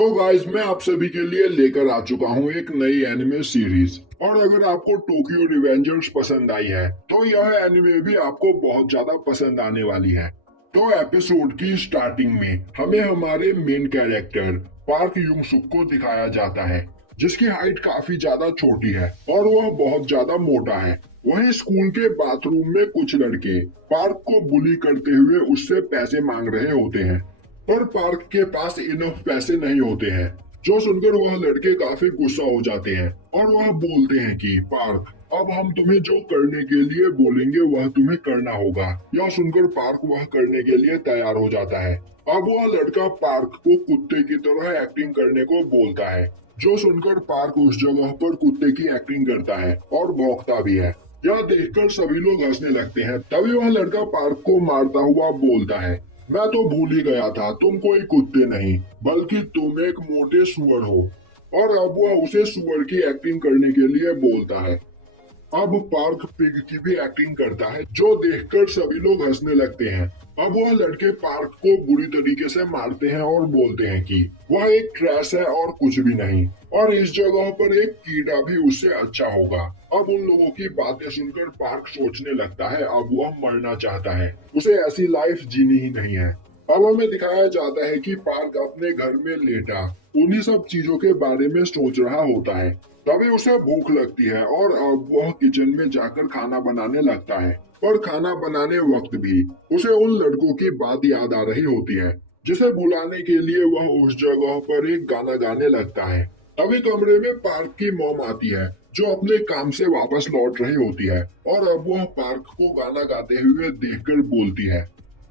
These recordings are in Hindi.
तो गाइस मैं आप सभी के लिए लेकर आ चुका हूँ एक नई एनिमे सीरीज। और अगर आपको टोक्यो रिवेंजर्स पसंद आई है तो यह एनिमे भी आपको बहुत ज्यादा पसंद आने वाली है। तो एपिसोड की स्टार्टिंग में हमें हमारे मेन कैरेक्टर पार्क यूंग सुक को दिखाया जाता है, जिसकी हाइट काफी ज्यादा छोटी है और वह बहुत ज्यादा मोटा है। वहीं स्कूल के बाथरूम में कुछ लड़के पार्क को बुली करते हुए उससे पैसे मांग रहे होते हैं, पर पार्क के पास इनफ पैसे नहीं होते हैं। जो सुनकर वह लड़के काफी गुस्सा हो जाते हैं और वह बोलते हैं कि पार्क, अब हम तुम्हें जो करने के लिए बोलेंगे वह तुम्हें करना होगा। यह सुनकर पार्क वह करने के लिए तैयार हो जाता है। अब वह लड़का पार्क को कुत्ते की तरह एक्टिंग करने को बोलता है। जो सुनकर पार्क उस जगह पर कुत्ते की एक्टिंग करता है और भौंकता भी है। यह देखकर सभी लोग हंसने लगते हैं। तभी वह लड़का पार्क को मारता हुआ बोलता है, मैं तो भूल ही गया था, तुम कोई कुत्ते नहीं बल्कि तुम एक मोटे सुअर हो। और अब वह उसे सुअर की एक्टिंग करने के लिए बोलता है। अब पार्क पिग की भी एक्टिंग करता है, जो देखकर सभी लोग हंसने लगते हैं। अब वह लड़के पार्क को बुरी तरीके से मारते हैं और बोलते हैं कि वह एक ट्रैश है और कुछ भी नहीं, और इस जगह पर एक कीड़ा भी उससे अच्छा होगा। अब उन लोगों की बातें सुनकर पार्क सोचने लगता है अब वह मरना चाहता है, उसे ऐसी लाइफ जीनी ही नहीं है। अब हमें दिखाया जाता है कि पार्क अपने घर में लेटा उन्हीं सब चीजों के बारे में सोच रहा होता है। तभी उसे भूख लगती है और अब वह किचन में जाकर खाना बनाने लगता है। पर खाना बनाने वक्त भी उसे उन लड़कों की बात याद आ रही होती है, जिसे भुलाने के लिए वह उस जगह पर एक गाना गाने लगता है। तभी कमरे में पार्क की मॉम आती है, जो अपने काम से वापस लौट रही होती है, और अब वह पार्क को गाना गाते हुए देखकर बोलती है,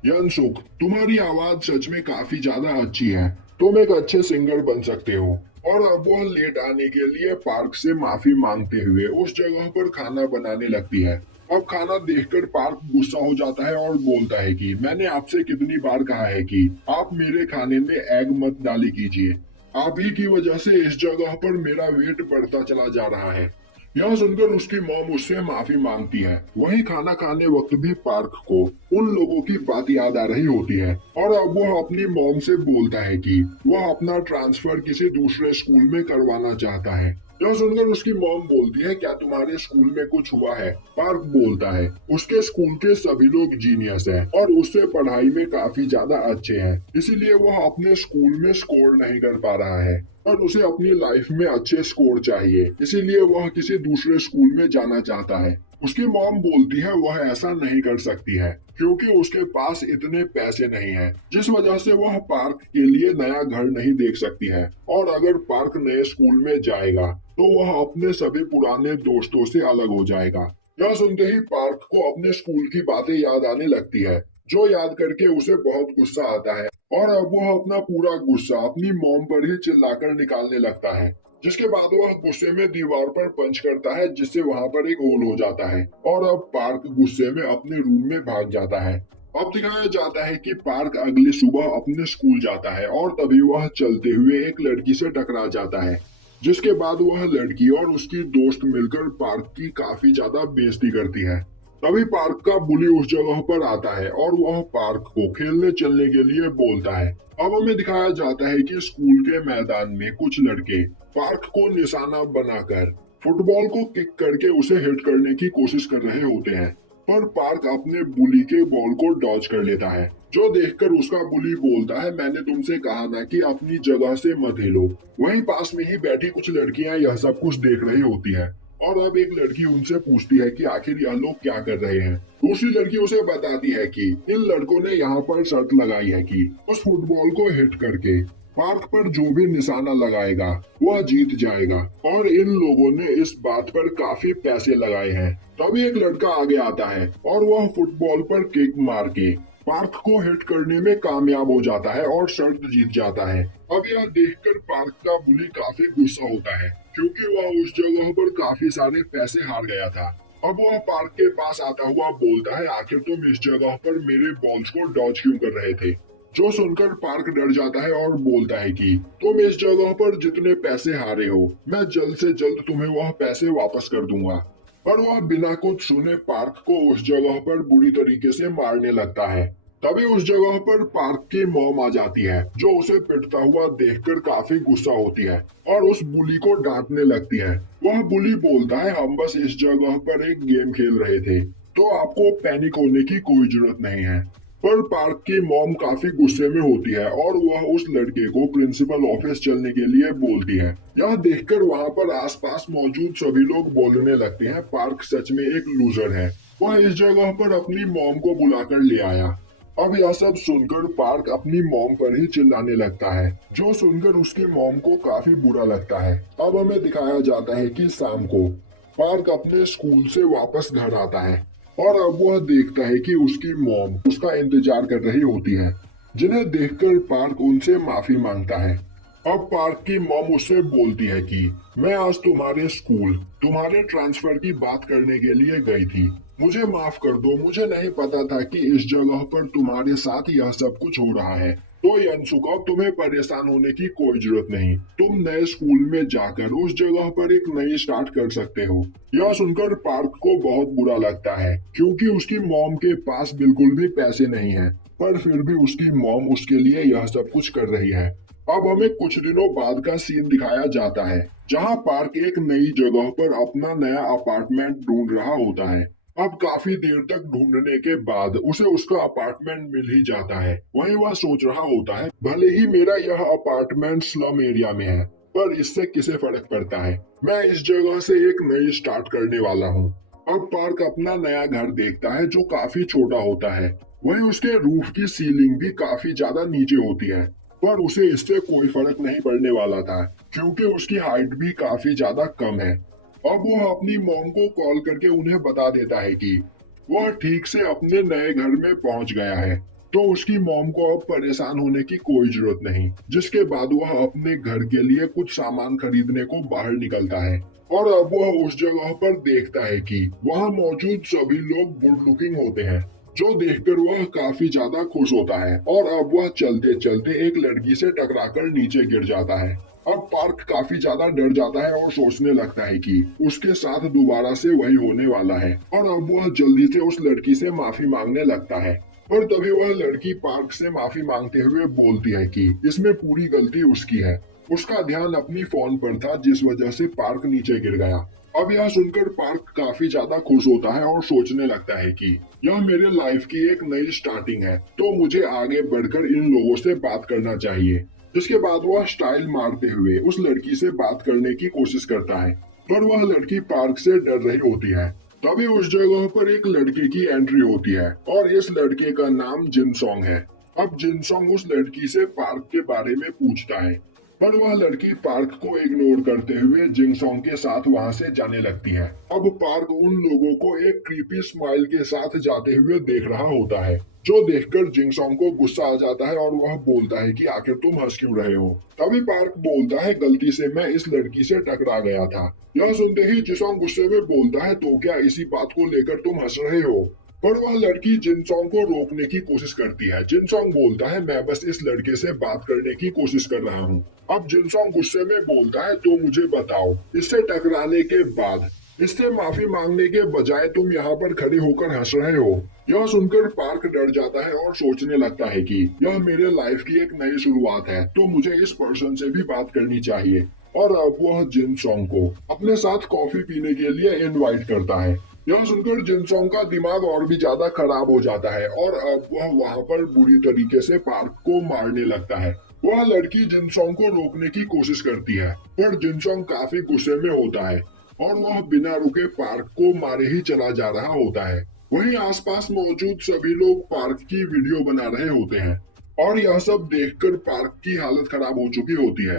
यनसुक, तुम्हारी आवाज सच में काफी ज्यादा अच्छी है, तुम एक अच्छे सिंगर बन सकते हो। और अब वह लेट आने के लिए पार्क से माफी मांगते हुए उस जगह पर खाना बनाने लगती है। अब खाना देखकर पार्क गुस्सा हो जाता है और बोलता है कि मैंने आपसे कितनी बार कहा है कि आप मेरे खाने में एग मत डाली कीजिए। आप ही की वजह से इस जगह पर मेरा वेट बढ़ता चला जा रहा है। यह सुनकर उसकी मॉम उससे माफी मांगती है। वहीं खाना खाने वक्त भी पार्क को उन लोगों की बात याद आ रही होती है, और अब वह अपनी मॉम से बोलता है कि वह अपना ट्रांसफर किसी दूसरे स्कूल में करवाना चाहता है। यह सुनकर उसकी मॉम बोलती है, क्या तुम्हारे स्कूल में कुछ हुआ है? पार्क बोलता है, उसके स्कूल के सभी लोग जीनियस हैं और उससे पढ़ाई में काफी ज्यादा अच्छे हैं, इसीलिए वह अपने स्कूल में स्कोर नहीं कर पा रहा है और उसे अपनी लाइफ में अच्छे स्कोर चाहिए, इसीलिए वह किसी दूसरे स्कूल में जाना चाहता है। उसकी मॉम बोलती है वह ऐसा नहीं कर सकती है क्योंकि उसके पास इतने पैसे नहीं हैं, जिस वजह से वह पार्क के लिए नया घर नहीं देख सकती है। और अगर पार्क नए स्कूल में जाएगा तो वह अपने सभी पुराने दोस्तों से अलग हो जाएगा। यह सुनते ही पार्क को अपने स्कूल की बातें याद आने लगती है, जो याद करके उसे बहुत गुस्सा आता है। और अब वह अपना पूरा गुस्सा अपनी मॉम पर ही चिल्लाकर निकालने लगता है, जिसके बाद वह गुस्से में दीवार पर पंच करता है, जिससे वहां पर एक होल हो जाता है। और अब पार्क गुस्से में अपने रूम में भाग जाता है। अब दिखाया जाता है कि पार्क अगली सुबह अपने स्कूल जाता है और तभी वह चलते हुए एक लड़की से टकरा जाता है, जिसके बाद वह लड़की और उसकी दोस्त मिलकर पार्क की काफी ज्यादा बेइज्जती करती है। तभी पार्क का बुली उस जगह पर आता है और वह पार्क को खेलने चलने के लिए बोलता है। अब हमें दिखाया जाता है कि स्कूल के मैदान में कुछ लड़के पार्क को निशाना बनाकर फुटबॉल को किक करके उसे हिट करने की कोशिश कर रहे होते हैं, पर पार्क अपने बुली के बॉल को डॉज कर लेता है, जो देखकर उसका बुली बोलता है, मैंने तुमसे कहा ना कि अपनी जगह से मत हिलो। वहीं पास में ही बैठी कुछ लड़कियां यह सब कुछ देख रही होती है, और अब एक लड़की उनसे पूछती है कि आखिर यह लोग क्या कर रहे हैं। दूसरी लड़की उसे बताती है कि इन लड़कों ने यहाँ पर शर्त लगाई है कि उस फुटबॉल को हिट करके पार्क पर जो भी निशाना लगाएगा वह जीत जाएगा, और इन लोगों ने इस बात पर काफी पैसे लगाए हैं। तभी एक लड़का आगे आता है और वह फुटबॉल पर किक मार के पार्क को हिट करने में कामयाब हो जाता है और शर्त जीत जाता है। अब यह देखकर पार्क का बुली काफी गुस्सा होता है, क्योंकि वह उस जगह पर काफी सारे पैसे हार गया था। अब वह पार्क के पास आता हुआ बोलता है, आखिर तुम इस जगह पर मेरे बॉल्स को डॉज क्यों कर रहे थे? जो सुनकर पार्क डर जाता है और बोलता है कि तुम इस जगह पर जितने पैसे हारे हो, मैं जल्द से जल्द तुम्हें वह पैसे वापस कर दूंगा। पर वह बिना कुछ सुने पार्क को उस जगह पर बुरी तरीके से मारने लगता है। तभी उस जगह पर पार्क की मॉम आ जाती है, जो उसे पिटता हुआ देखकर काफी गुस्सा होती है और उस बुली को डांटने लगती है। वह बुली बोलता है, हम बस इस जगह पर एक गेम खेल रहे थे, तो आपको पैनिक होने की कोई जरूरत नहीं है। पर पार्क की मॉम काफी गुस्से में होती है और वह उस लड़के को प्रिंसिपल ऑफिस चलने के लिए बोलती है। यह देखकर वहां पर आसपास मौजूद सभी लोग बोलने लगते हैं, पार्क सच में एक लूजर है। वह इस जगह पर अपनी मॉम को बुलाकर ले आया। अब यह सब सुनकर पार्क अपनी मॉम पर ही चिल्लाने लगता है, जो सुनकर उसकी मॉम को काफी बुरा लगता है। अब हमें दिखाया जाता है कि शाम को पार्क अपने स्कूल से वापस घर आता है और अब वह देखता है कि उसकी मॉम उसका इंतजार कर रही होती है, जिन्हें देखकर पार्क उनसे माफी मांगता है। अब पार्क की मॉम उससे बोलती है कि मैं आज तुम्हारे स्कूल तुम्हारे ट्रांसफर की बात करने के लिए गई थी। मुझे माफ कर दो, मुझे नहीं पता था कि इस जगह पर तुम्हारे साथ यह सब कुछ हो रहा है। तो यंसुका, तुम्हें परेशान होने की कोई जरूरत नहीं। तुम नए स्कूल में जाकर उस जगह पर एक नई स्टार्ट कर सकते हो। यह सुनकर पार्क को बहुत बुरा लगता है, क्योंकि उसकी मॉम के पास बिल्कुल भी पैसे नहीं है, पर फिर भी उसकी मॉम उसके लिए यह सब कुछ कर रही है। अब हमें कुछ दिनों बाद का सीन दिखाया जाता है, जहां पार्क एक नई जगह पर अपना नया अपार्टमेंट ढूंढ रहा होता है। अब काफी देर तक ढूंढने के बाद उसे उसका अपार्टमेंट मिल ही जाता है। वहीं वह सोच रहा होता है, भले ही मेरा यह अपार्टमेंट स्लम एरिया में है, पर इससे किसे फर्क पड़ता है। मैं इस जगह से एक नई स्टार्ट करने वाला हूँ। अब पार्क अपना नया घर देखता है, जो काफी छोटा होता है। वहीं उसके रूफ की सीलिंग भी काफी ज्यादा नीचे होती है, पर उसे इससे कोई फर्क नहीं पड़ने वाला था, क्योंकि उसकी हाइट भी काफी ज्यादा कम है। अब वह अपनी मॉम को कॉल करके उन्हें बता देता है कि वह ठीक से अपने नए घर में पहुंच गया है, तो उसकी मॉम को अब परेशान होने की कोई जरूरत नहीं। जिसके बाद वह अपने घर के लिए कुछ सामान खरीदने को बाहर निकलता है और अब वह उस जगह पर देखता है कि वहां मौजूद सभी लोग गुड लुकिंग होते हैं, जो देखकर वह काफी ज्यादा खुश होता है और अब वह चलते चलते एक लड़की से टकराकर नीचे गिर जाता है। अब पार्क काफी ज्यादा डर जाता है और सोचने लगता है कि उसके साथ दोबारा से वही होने वाला है और अब वह जल्दी से उस लड़की से माफी मांगने लगता है। पर तभी वह लड़की पार्क से माफी मांगते हुए बोलती है कि इसमें पूरी गलती उसकी है। उसका ध्यान अपनी फोन पर था, जिस वजह से पार्क नीचे गिर गया। अब यह सुनकर पार्क काफी ज्यादा खुश होता है और सोचने लगता है कि यह मेरे लाइफ की एक नई स्टार्टिंग है, तो मुझे आगे बढ़कर इन लोगों से बात करना चाहिए। जिसके बाद वह स्टाइल मारते हुए उस लड़की से बात करने की कोशिश करता है, पर वह लड़की पार्क से डर रही होती है। तभी उस जगह पर एक लड़के की एंट्री होती है और इस लड़के का नाम जिनसोंग है। अब जिनसोंग उस लड़की से पार्क के बारे में पूछता है, पर वह लड़की पार्क को इग्नोर करते हुए जिनसोंग के साथ वहां से जाने लगती है। अब पार्क उन लोगों को एक क्रीपी स्माइल के साथ जाते हुए देख रहा होता है, जो देखकर जिंगसोंग को गुस्सा आ जाता है और वह बोलता है कि आखिर तुम हंस क्यों रहे हो। तभी पार्क बोलता है, गलती से मैं इस लड़की से टकरा गया था। यह सुनते ही जिंगसोंग गुस्से में बोलता है, तो क्या इसी बात को लेकर तुम हंस रहे हो। पर वह लड़की जिनसोंग को रोकने की कोशिश करती है। जिनसोंग बोलता है, मैं बस इस लड़के से बात करने की कोशिश कर रहा हूँ। अब जिनसोंग गुस्से में बोलता है, तो मुझे बताओ, इससे टकराने के बाद इससे माफी मांगने के बजाय तुम यहाँ पर खड़े होकर हंस रहे हो। यह सुनकर पार्क डर जाता है और सोचने लगता है कि यह मेरे लाइफ की एक नई शुरुआत है, तो मुझे इस पर्सन से भी बात करनी चाहिए। और अब वह जिनसोंग को अपने साथ कॉफी पीने के लिए इनवाइट करता है। यह सुनकर जिनसोंग का दिमाग और भी ज्यादा खराब हो जाता है और अब वह वहाँ पर बुरी तरीके से पार्क को मारने लगता है। वह लड़की जिनसोंग को रोकने की कोशिश करती है, पर जिनसोंग काफी गुस्से में होता है और वह बिना रुके पार्क को मारे ही चला जा रहा होता है। वहीं आसपास मौजूद सभी लोग पार्क की वीडियो बना रहे होते हैं और यह सब देखकर पार्क की हालत खराब हो चुकी होती है।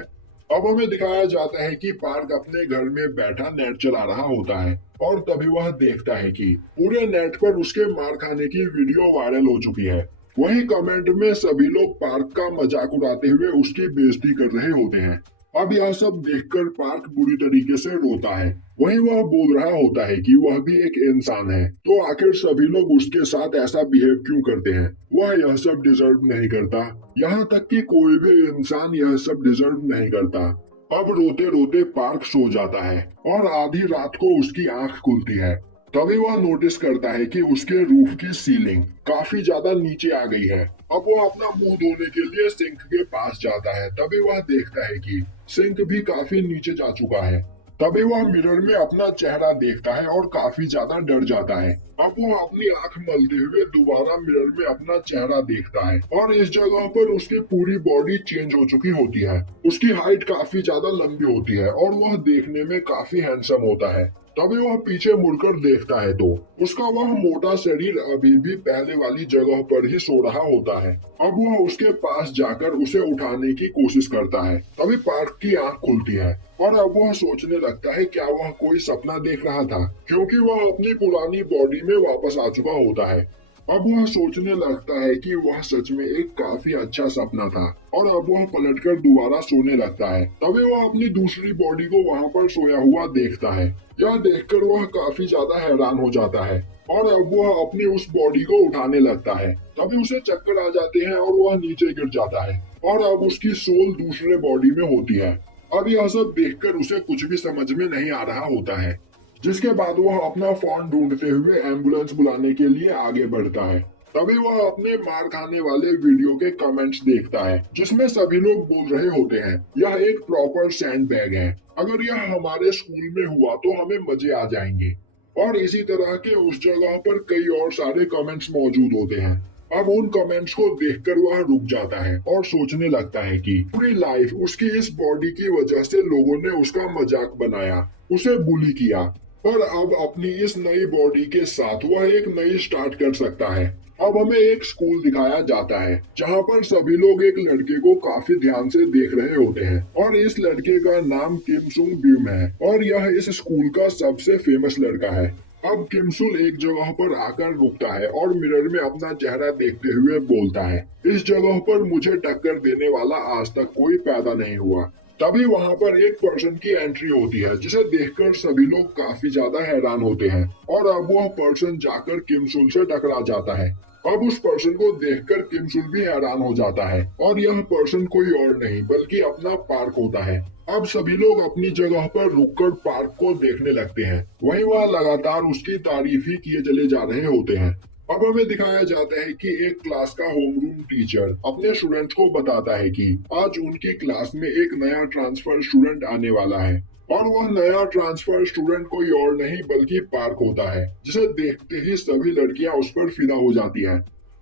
अब हमें दिखाया जाता है कि पार्क अपने घर में बैठा नेट चला रहा होता है और तभी वह देखता है कि पूरे नेट पर उसके मार खाने की वीडियो वायरल हो चुकी है। वहीं कमेंट में सभी लोग पार्क का मजाक उड़ाते हुए उसकी बेइज्जती कर रहे होते हैं। अब यह सब देखकर पार्क बुरी तरीके से रोता है। वहीं वह बोल रहा होता है कि वह भी एक इंसान है, तो आखिर सभी लोग उसके साथ ऐसा बिहेव क्यों करते हैं। वह यह सब डिजर्व नहीं करता, यहाँ तक कि कोई भी इंसान यह सब डिजर्व नहीं करता। अब रोते रोते पार्क सो जाता है और आधी रात को उसकी आंख खुलती है तभी वह नोटिस करता है कि उसके रूफ की सीलिंग काफी ज्यादा नीचे आ गई है। अब वो अपना मुंह धोने के लिए सिंक के पास जाता है। तभी वह देखता है कि सिंक भी काफी नीचे जा चुका है। तभी वह मिरर में अपना चेहरा देखता है और काफी ज्यादा डर जाता है। अब वो अपनी आंख मलते हुए दोबारा मिरर में अपना चेहरा देखता है और इस जगह पर उसकी पूरी बॉडी चेंज हो चुकी होती है। उसकी हाइट काफी ज्यादा लंबी होती है और वह देखने में काफी हैंडसम होता है। तभी वह पीछे मुड़कर देखता है तो उसका वह मोटा शरीर अभी भी पहले वाली जगह पर ही सो रहा होता है। अब वह उसके पास जाकर उसे उठाने की कोशिश करता है। तभी पार्क की आंख खुलती है और अब वह सोचने लगता है क्या वह कोई सपना देख रहा था, क्योंकि वह अपनी पुरानी बॉडी में वापस आ चुका होता है। अब वह सोचने लगता है कि वह सच में एक काफी अच्छा सपना था और अब वह पलटकर दोबारा सोने लगता है। तभी वह अपनी दूसरी बॉडी को वहां पर सोया हुआ देखता है। यह देखकर वह काफी ज्यादा हैरान हो जाता है और अब वह अपनी उस बॉडी को उठाने लगता है। तभी उसे चक्कर आ जाते हैं और वह नीचे गिर जाता है और अब उसकी सोल दूसरे बॉडी में होती है। अब यह सब देखकर उसे कुछ भी समझ में नहीं आ रहा होता है, जिसके बाद वह अपना फोन ढूंढते हुए एम्बुलेंस बुलाने के लिए आगे बढ़ता है। तभी वह अपने मार खाने वाले वीडियो के कमेंट्स देखता है जिसमें सभी लोग बोल रहे होते हैं यह एक प्रॉपर सैंड बैग है, अगर यह हमारे स्कूल में हुआ तो हमें मजे आ जाएंगे। और इसी तरह के उस जगह पर कई और सारे कमेंट्स मौजूद होते हैं। अब उन कमेंट्स को देखकर वह रुक जाता है और सोचने लगता है कि पूरी लाइफ उसकी इस बॉडी की वजह से लोगों ने उसका मजाक बनाया, उसे बुली किया, पर अब अपनी इस नई बॉडी के साथ वह एक नई स्टार्ट कर सकता है। अब हमें एक स्कूल दिखाया जाता है जहाँ पर सभी लोग एक लड़के को काफी ध्यान से देख रहे होते हैं और इस लड़के का नाम किम सुंग ब्यूम है और यह इस स्कूल का सबसे फेमस लड़का है। अब किमसुल एक जगह पर आकर रुकता है और मिरर में अपना चेहरा देखते हुए बोलता है, इस जगह पर मुझे टक्कर देने वाला आज तक कोई पैदा नहीं हुआ। तभी वहां पर एक पर्सन की एंट्री होती है जिसे देखकर सभी लोग काफी ज्यादा हैरान होते हैं और अब वह पर्सन जाकर किमसुल से टकरा जाता है। अब उस पर्सन को देखकर किमसुल भी हैरान हो जाता है और यह पर्सन कोई और नहीं बल्कि अपना पार्क होता है। अब सभी लोग अपनी जगह पर रुककर पार्क को देखने लगते हैं। वहीं वह लगातार उसकी तारीफ ही किए चले जा रहे होते हैं। अब हमें दिखाया जाता है कि एक क्लास का होमरूम टीचर अपने स्टूडेंट्स को बताता है कि आज उनकी क्लास में एक नया ट्रांसफर स्टूडेंट आने वाला है और वह नया ट्रांसफर स्टूडेंट कोई और नहीं बल्कि पार्क होता है, जिसे देखते ही सभी लड़कियां उस पर फिदा हो जाती हैं।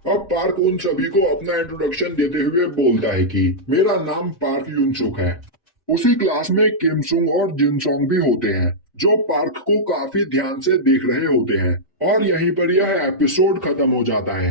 अब पार्क उन सभी को अपना इंट्रोडक्शन देते हुए बोलता है कि मेरा नाम पार्क यूनसुक है। उसी क्लास में किम सुंग और जिन सोंग भी होते हैं जो पार्क को काफी ध्यान से देख रहे होते हैं और यहीं पर यह एपिसोड खत्म हो जाता है।